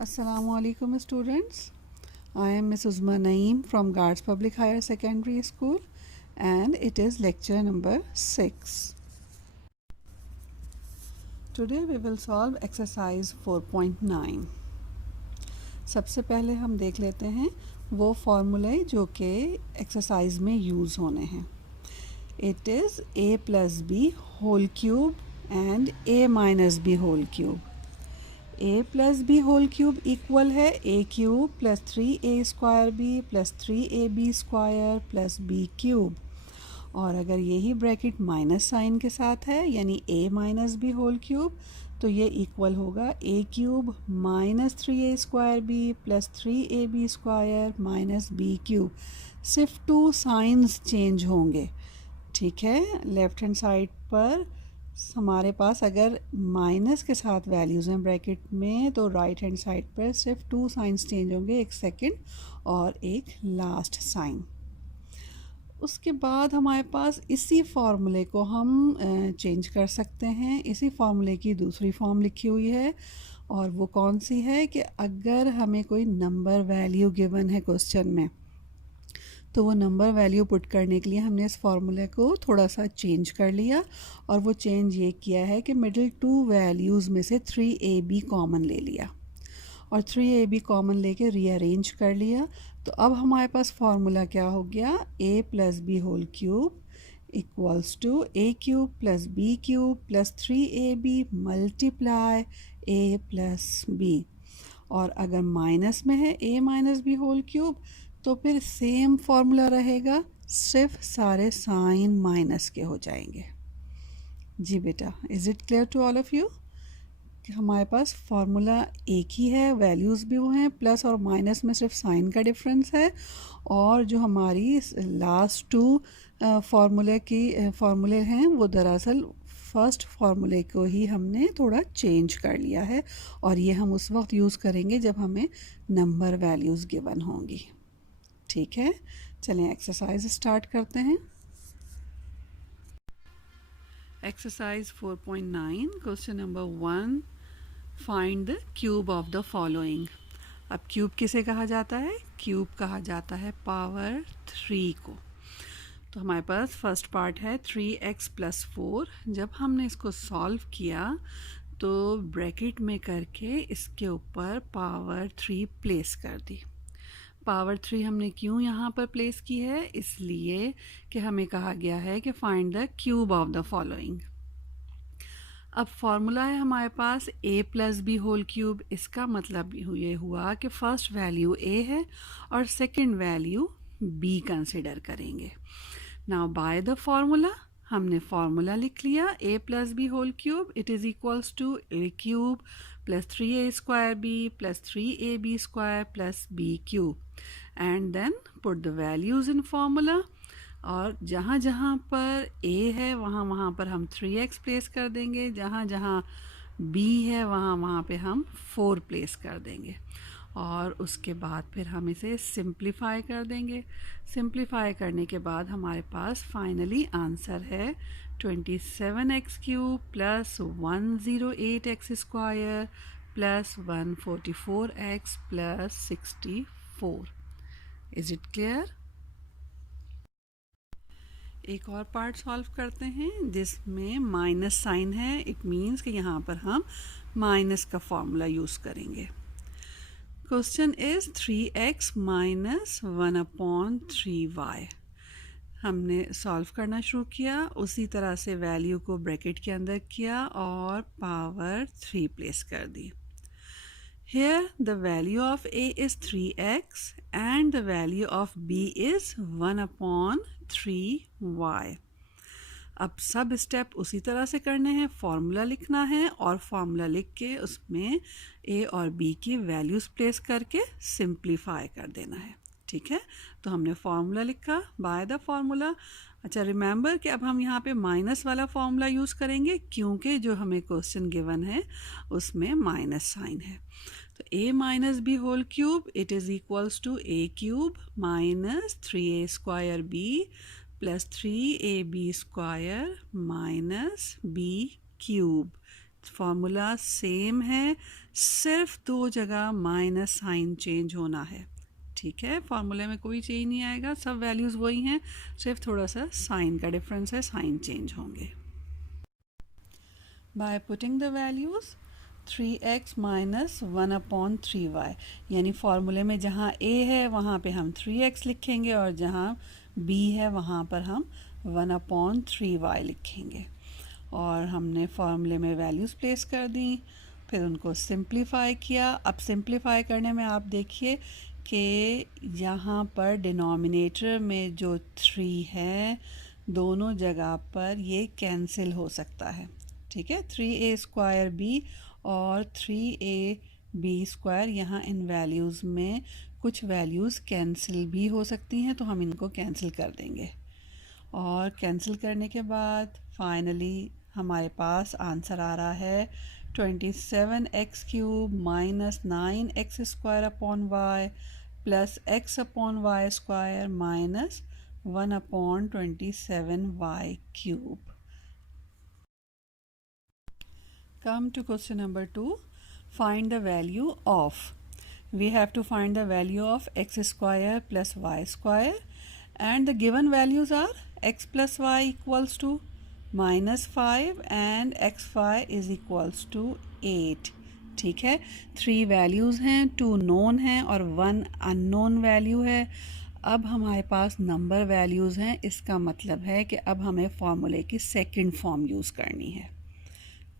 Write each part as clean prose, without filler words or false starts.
Assalamualaikum students. I am Ms. Uzma Naeem from Guards Public Higher Secondary School and it is lecture number 6. Today we will solve exercise 4.9. सबसे पहले हम देख लेते हैं वो फॉर्मूले जो कि एक्सरसाइज में यूज़ होने हैं. It is a plus b whole cube and a minus b whole cube. a plus B whole cube equal है a cube plus 3a square b plus 3ab square plus b cube. और अगर यही bracket minus sign के साथ है यानी a minus B whole cube तो ये इक्वल होगा a cube minus 3a square b plus 3ab square minus b cube. सिर्फ 2 साइंस चेंज होंगे. ठीक है, लेफ़्ट हैंड साइड पर हमारे पास अगर माइनस के साथ वैल्यूज़ हैं ब्रैकेट में तो राइट हैंड साइड पर सिर्फ 2 साइंस चेंज होंगे, एक सेकंड और एक लास्ट साइन. उसके बाद हमारे पास इसी फार्मूले को हम चेंज कर सकते हैं. इसी फार्मूले की दूसरी फॉर्म लिखी हुई है और वो कौन सी है कि अगर हमें कोई नंबर वैल्यू गिवन है क्वेश्चन में तो वो नंबर वैल्यू पुट करने के लिए हमने इस फार्मूले को थोड़ा सा चेंज कर लिया और वो चेंज ये किया है कि मिडिल 2 वैल्यूज़ में से 3ab कॉमन ले लिया और 3ab कॉमन लेके रीअरेंज कर लिया. तो अब हमारे पास फार्मूला क्या हो गया, a plus B whole cube equals to a cube plus b cube plus 3ab multiply a plus b. और अगर माइनस में है a minus B whole cube तो फिर सेम फार्मूला रहेगा, सिर्फ सारे साइन माइनस के हो जाएंगे. जी बेटा, is it clear to all of you कि हमारे पास फार्मूला एक ही है, वैल्यूज़ भी वो हैं, प्लस और माइनस में सिर्फ साइन का डिफरेंस है. और जो हमारी लास्ट 2 फार्मूले हैं वो दरअसल फर्स्ट फार्मूले को ही हमने थोड़ा चेंज कर लिया है और ये हम उस वक्त यूज़ करेंगे जब हमें नंबर वैल्यूज़ गिवन होंगी. ठीक है, चलें एक्सरसाइज स्टार्ट करते हैं. Exercise 4.9 question number 1, find the cube of the following. अब क्यूब किसे कहा जाता है, क्यूब कहा जाता है पावर 3 को. तो हमारे पास फर्स्ट पार्ट है 3x प्लस 4. जब हमने इसको सॉल्व किया तो ब्रैकेट में करके इसके ऊपर पावर 3 प्लेस कर दी. पावर 3 हमने क्यों यहाँ पर प्लेस की है, इसलिए कि हमें कहा गया है कि find the cube of the following. अब फॉर्मूला है हमारे पास a plus B whole cube. इसका मतलब ये हुआ कि फर्स्ट वैल्यू a है और सेकंड वैल्यू b कंसिडर करेंगे. नाउ बाय द फॉर्मूला हमने फार्मूला लिख लिया, a plus B whole cube it is equals to a cube plus 3a square b plus 3ab square plus b cube. And then put the values in formula और जहाँ जहाँ पर a है वहाँ वहाँ पर हम 3x प्लेस कर देंगे, जहाँ जहाँ b है वहाँ वहाँ पे हम 4 प्लेस कर देंगे और उसके बाद फिर हम इसे सिंप्लीफाई कर देंगे. सिंप्लीफाई करने के बाद हमारे पास फाइनली आंसर है 27x cube plus 108x square plus 144x plus 64. Is it clear? एक और पार्ट सॉल्व करते हैं जिसमें माइनस साइन है. इट मीन्स कि यहाँ पर हम माइनस का फॉर्मूला यूज़ करेंगे. Question is 3x minus 1/3y. हमने सॉल्व करना शुरू किया, उसी तरह से वैल्यू को ब्रैकेट के अंदर किया और पावर 3 प्लेस कर दी. Here the value of a is 3x and the value of b is 1/3y. अब सब स्टेप उसी तरह से करने हैं, फार्मूला लिखना है और फार्मूला लिख के उसमें a और b की वैल्यूज़ प्लेस करके सिंप्लीफाई कर देना है. ठीक है, तो हमने फार्मूला लिखा बाय द फार्मूला. अच्छा, रिमेंबर कि अब हम यहाँ पे माइनस वाला फार्मूला यूज़ करेंगे क्योंकि जो हमें क्वेश्चन गिवन है उसमें माइनस साइन है. तो a minus B whole cube it is equals to a cube minus 3a square b plus 3ab square minus b cube. Formula same है, सिर्फ दो जगह माइनस साइन चेंज होना है। ठीक है, फार्मूले में कोई चेंज नहीं आएगा, सब वैल्यूज़ वही हैं, सिर्फ थोड़ा सा साइन का डिफरेंस है, साइन चेंज होंगे। By putting the values 3x minus 1/3y, यानी फार्मूले में जहाँ a है वहाँ पे हम 3x लिखेंगे और जहाँ b है वहाँ पर हम 1/3y लिखेंगे। और हमने फार्मूले में वैल्यूज़ प्लेस कर दी, फिर उनको सिंप्लीफाई किया। अब सिंप्लीफाई करने में आप देखिए कि यहाँ पर डिनोमिनेटर में जो 3 है दोनों जगह पर ये कैंसिल हो सकता है। ठीक है, 3a² और 3ab², यहाँ इन वैल्यूज़ में कुछ वैल्यूज़ कैंसिल भी हो सकती हैं, तो हम इनको कैंसिल कर देंगे। और कैंसिल करने के बाद फाइनली हमारे पास आंसर आ रहा है 27x³ minus 9x² plus x/y² minus 1/27y³। Come to question number 2. Find the value of. We have to find the value of x² plus y², and the given values are x plus y equals to -5 and xy is equals to 8. ठीक है, 3 values हैं, 2 known हैं और 1 unknown value है। अब हमारे पास number values हैं, इसका मतलब है कि अब हमें फॉर्मूले की सेकंड फॉर्म यूज़ करनी है।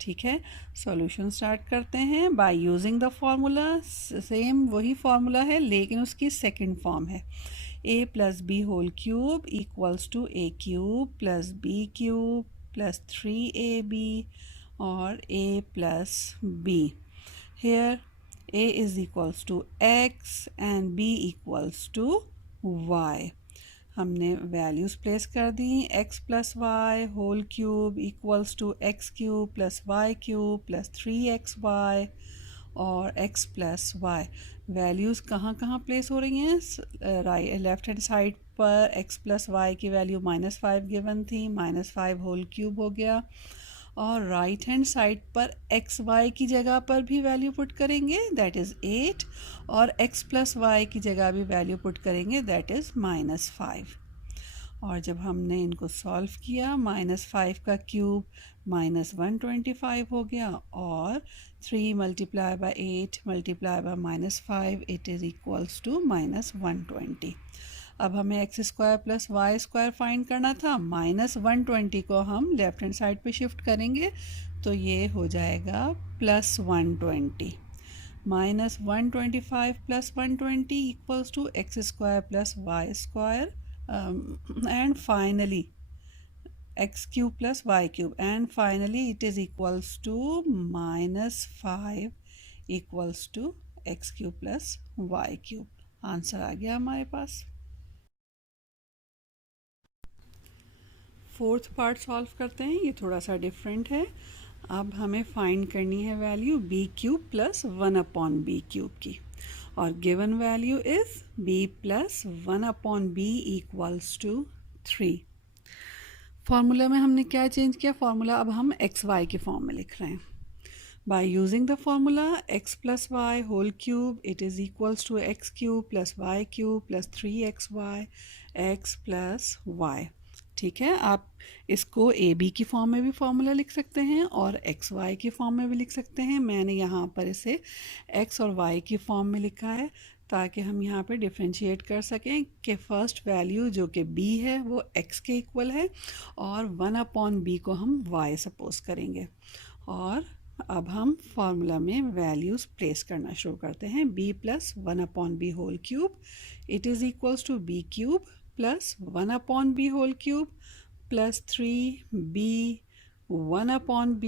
ठीक है, सॉल्यूशन स्टार्ट करते हैं by using the formula. Same वही फार्मूला है लेकिन उसकी सेकंड फॉर्म है a plus B whole cube equals to a³ plus b³ plus 3ab और a plus b। Here a is equals to x and b equals to y। हमने वैल्यूज़ place कर दी, x plus Y whole cube equals to x³ plus y³ plus 3xy और x plus Y. Values कहाँ कहाँ place हो रही हैं? लेफ्ट हैंड साइड पर x प्लस वाई की वैल्यू -5 गिवन थी, -5 होल क्यूब हो गया। और राइट हैंड साइड पर एक्स वाई की जगह पर भी वैल्यू पुट करेंगे, दैट इज़ 8, और x प्लस वाई की जगह भी वैल्यू पुट करेंगे, दैट इज़ -5। और जब हमने इनको सॉल्व किया, -5 का क्यूब -125 हो गया और 3 multiply by 8 multiply by -5 it is equals to -120। अब हमें x² प्लस y² फाइंड करना था। -120 को हम लेफ्ट हैंड साइड पे शिफ्ट करेंगे तो ये हो जाएगा +120। -125 plus 120 equals to x² plus y² and finally x³ plus y³ and finally it is equals to -5 equals to x³ plus y³। Answer आ गया हमारे पास। फोर्थ पार्ट सॉल्व करते हैं, ये थोड़ा सा डिफरेंट है। अब हमें फाइंड करनी है वैल्यू b³ प्लस 1/b³ की, और given value is b plus 1/b equals to 3। Formula में हमने क्या चेंज किया? फार्मूला अब हम एक्स वाई के फॉर्म में लिख रहे हैं। By using the formula x plus Y whole cube it is equals to x³ plus y³ plus 3xy x plus Y. ठीक है, आप इसको ए बी की फॉर्म में भी फार्मूला लिख सकते हैं और एक्स वाई की फॉर्म में भी लिख सकते हैं। मैंने यहाँ पर इसे एक्स और वाई की फॉर्म में लिखा है ताकि हम यहाँ पे डिफ्रेंशिएट कर सकें कि फ़र्स्ट वैल्यू जो कि b है वो x के इक्वल है और 1/b को हम y सपोज करेंगे। और अब हम फार्मूला में वैल्यूज़ प्लेस करना शुरू करते हैं। b plus 1/b whole cube it is equals to b³ plus 1/b whole cube plus 3b 1/b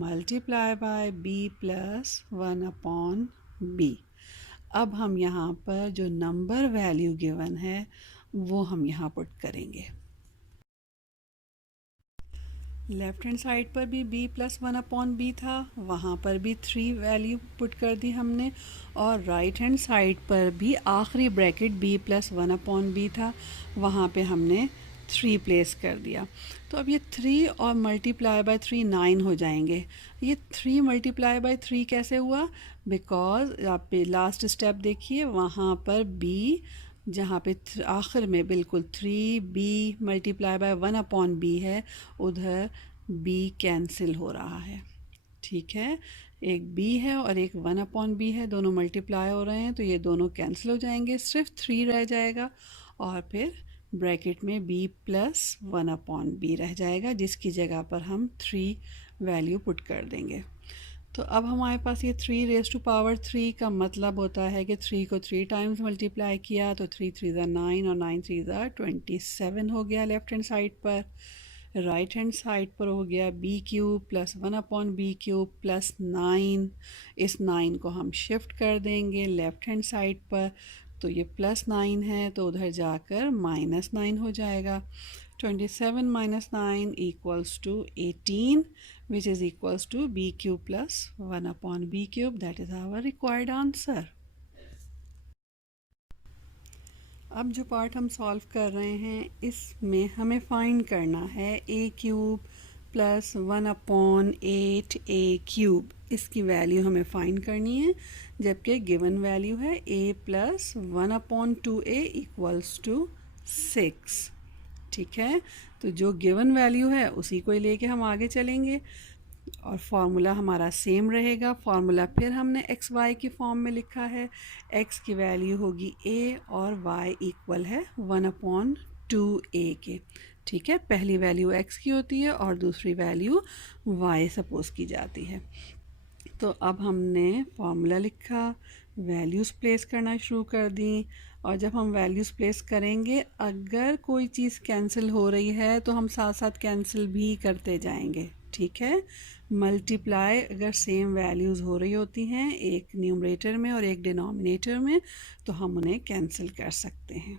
multiply by b plus 1/b। अब हम यहाँ पर जो नंबर वैल्यू गिवन है वो हम यहाँ पुट करेंगे। लेफ्ट हैंड साइड पर भी b प्लस 1/b था, वहाँ पर भी 3 वैल्यू पुट कर दी हमने, और राइट हैंड साइड पर भी आखिरी ब्रैकेट b प्लस 1/b था, वहाँ पे हमने 3 प्लेस कर दिया। तो अब ये 3 और मल्टीप्लाई बाय 3 9 हो जाएंगे। ये 3 मल्टीप्लाई बाय 3 कैसे हुआ? बिकॉज आप पे लास्ट स्टेप देखिए, वहाँ पर b, जहाँ पे आखिर में बिल्कुल 3b multiply by 1 upon b है, उधर b कैंसिल हो रहा है। ठीक है, एक b है और एक 1 अपॉन b है, दोनों मल्टीप्लाई हो रहे हैं, तो ये दोनों कैंसिल हो जाएंगे, सिर्फ 3 रह जाएगा और फिर ब्रैकेट में b प्लस 1 अपॉन b रह जाएगा, जिसकी जगह पर हम 3 वैल्यू पुट कर देंगे। तो अब हमारे पास ये 3 रेज़ टू पावर 3 का मतलब होता है कि 3 को 3 टाइम्स मल्टीप्लाई किया तो 3 3 ज़ा 9 और 9 3 ज़ा 27 हो गया लेफ़्ट हैंड साइड पर। राइट हैंड साइड पर हो गया b cube plus 1 upon b cube plus 9। इस 9 को हम शिफ्ट कर देंगे लेफ़्ट हैंड साइड पर, तो ये प्लस 9 है तो उधर जाकर माइनस 9 हो जाएगा। 27 minus 9 equals to 18, which is equals to b cube plus 1 upon b cube. That is our required answer. अब जो पार्ट हम सॉल्व कर रहे हैं, इसमें हमें फाइंड करना है a cube plus 1 upon 8 a cube. इसकी वैल्यू हमें फाइंड करनी है, जबकि गिवन वैल्यू है a plus 1 upon 2a equals to 6। ठीक है, तो जो गिवन वैल्यू है उसी को लेके हम आगे चलेंगे और फार्मूला हमारा सेम रहेगा। फार्मूला फिर हमने एक्स वाई की फॉर्म में लिखा है। एक्स की वैल्यू होगी a और y इक्वल है 1 अपॉन 2a के। ठीक है, पहली वैल्यू x की होती है और दूसरी वैल्यू y सपोज की जाती है। तो अब हमने फार्मूला लिखा, वैल्यूज़ प्लेस करना शुरू कर दी, और जब हम वैल्यूज़ प्लेस करेंगे, अगर कोई चीज़ कैंसिल हो रही है तो हम साथ साथ कैंसिल भी करते जाएंगे। ठीक है, मल्टीप्लाई अगर सेम वैल्यूज़ हो रही होती हैं एक न्यूमरेटर में और एक डिनोमिनेटर में, तो हम उन्हें कैंसिल कर सकते हैं।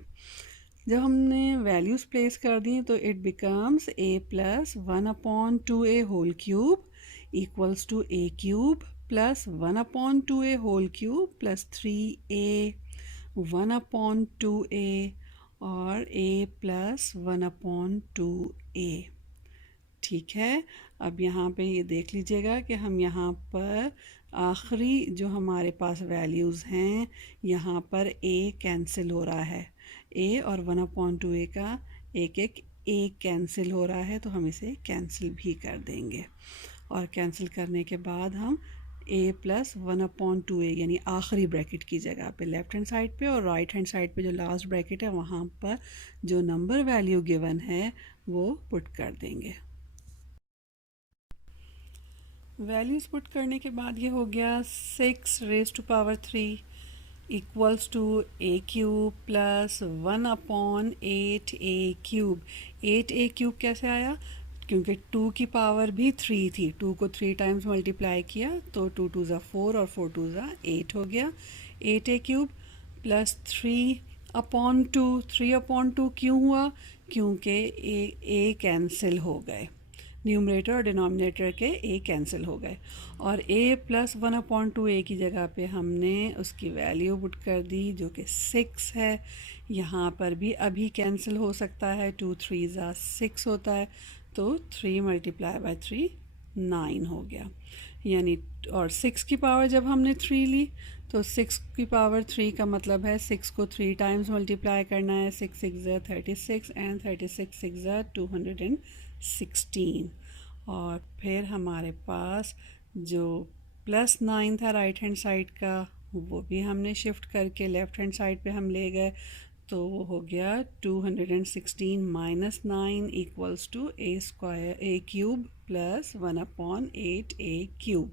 जब हमने वैल्यूज़ प्लेस कर दी तो it becomes a plus 1 upon 2a whole cube equals to a cube plus 1 upon 2a whole cube plus 3a 1 upon 2a और a plus 1 upon 2a। ठीक है, अब यहाँ पे ये देख लीजिएगा कि हम यहाँ पर आखिरी जो हमारे पास वैल्यूज़ हैं, यहाँ पर a कैंसिल हो रहा है, a और 1 अपॉन 2a का एक एक a कैंसिल हो रहा है, तो हम इसे कैंसिल भी कर देंगे। और कैंसिल करने के बाद हम a प्लस 1 अपॉन 2a यानी आखिरी ब्रैकेट की जगह पे लेफ़्ट हैंड साइड पे और राइट हैंड साइड पे जो लास्ट ब्रैकेट है वहाँ पर जो नंबर वैल्यू गिवन है वो पुट कर देंगे। वैल्यूज़ पुट करने के बाद ये हो गया 6 raise to power 3 equals to a cube plus 1 upon 8a cube. 8a cube कैसे आया? क्योंकि 2 की पावर भी 3 थी, 2 को 3 टाइम्स मल्टीप्लाई किया तो 2 2 ज़ा 4 और 4 2 ज़ा 8 हो गया। 8a cube plus 3 upon 2। 3 upon 2 क्यों हुआ? क्योंकि a कैंसिल हो गए, न्यूमरेटर और डिनोमिनेटर के a कैंसिल हो गए, और a प्लस 1 अपॉन 2a की जगह पे हमने उसकी वैल्यू पुट कर दी जो कि 6 है। यहाँ पर भी अभी कैंसिल हो सकता है, 2 3 ज़ा 6 होता है, तो 3 मल्टीप्लाई बाय 3 9 हो गया यानी, और 6 की पावर जब हमने 3 ली तो 6 की पावर 3 का मतलब है 6 को 3 टाइम्स मल्टीप्लाई करना है। 6 6 ज़ा 36 एंड 36 6 ज़ा 216, और फिर हमारे पास जो प्लस 9 था राइट हैंड साइड का वो भी हमने शिफ्ट करके लेफ़्ट हैंड साइड पे हम ले गए, तो वो हो गया 216 minus 9 equals to a cube plus 1 upon 8a cube,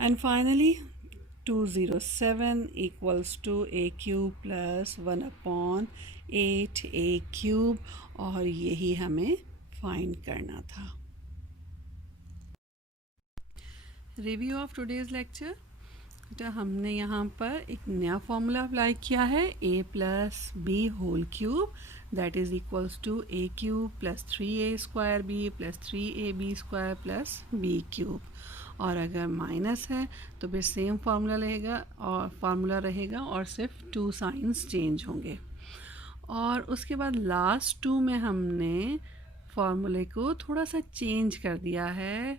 and finally 207 equals to a cube plus 1 upon 8a cube, और यही हमें फाइंड करना था। Review of today's lecture. तो हमने यहाँ पर एक नया फॉर्मूला अप्लाई किया है, a plus B whole cube that is equals to a cube plus 3a square b plus 3ab square plus b cube, और अगर माइनस है तो फिर सेम फार्मूला रहेगा और सिर्फ 2 साइंस चेंज होंगे। और उसके बाद लास्ट 2 में हमने फार्मूले को थोड़ा सा चेंज कर दिया है।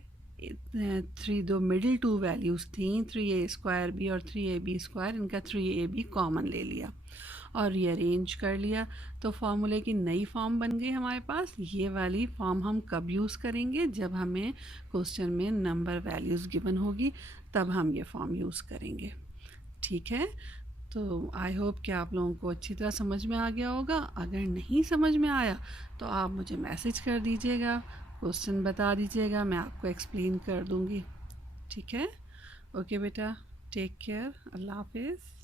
दो मिडिल टू वैल्यूज़ थी 3a² और 3ab², इनका 3ab कॉमन ले लिया और रीअरेंज कर लिया, तो फार्मूले की नई फॉर्म बन गई हमारे पास। ये वाली फॉर्म हम कब यूज़ करेंगे? जब हमें क्वेश्चन में नंबर वैल्यूज़ गिवन होगी, तब हम ये फॉर्म यूज़ करेंगे। ठीक है, तो आई होप कि आप लोगों को अच्छी तरह समझ में आ गया होगा। अगर नहीं समझ में आया तो आप मुझे मैसेज कर दीजिएगा, क्वेश्चन बता दीजिएगा, मैं आपको एक्सप्लेन कर दूँगी। ठीक है, ओके बेटा, टेक केयर, अल्लाह हाफिज़।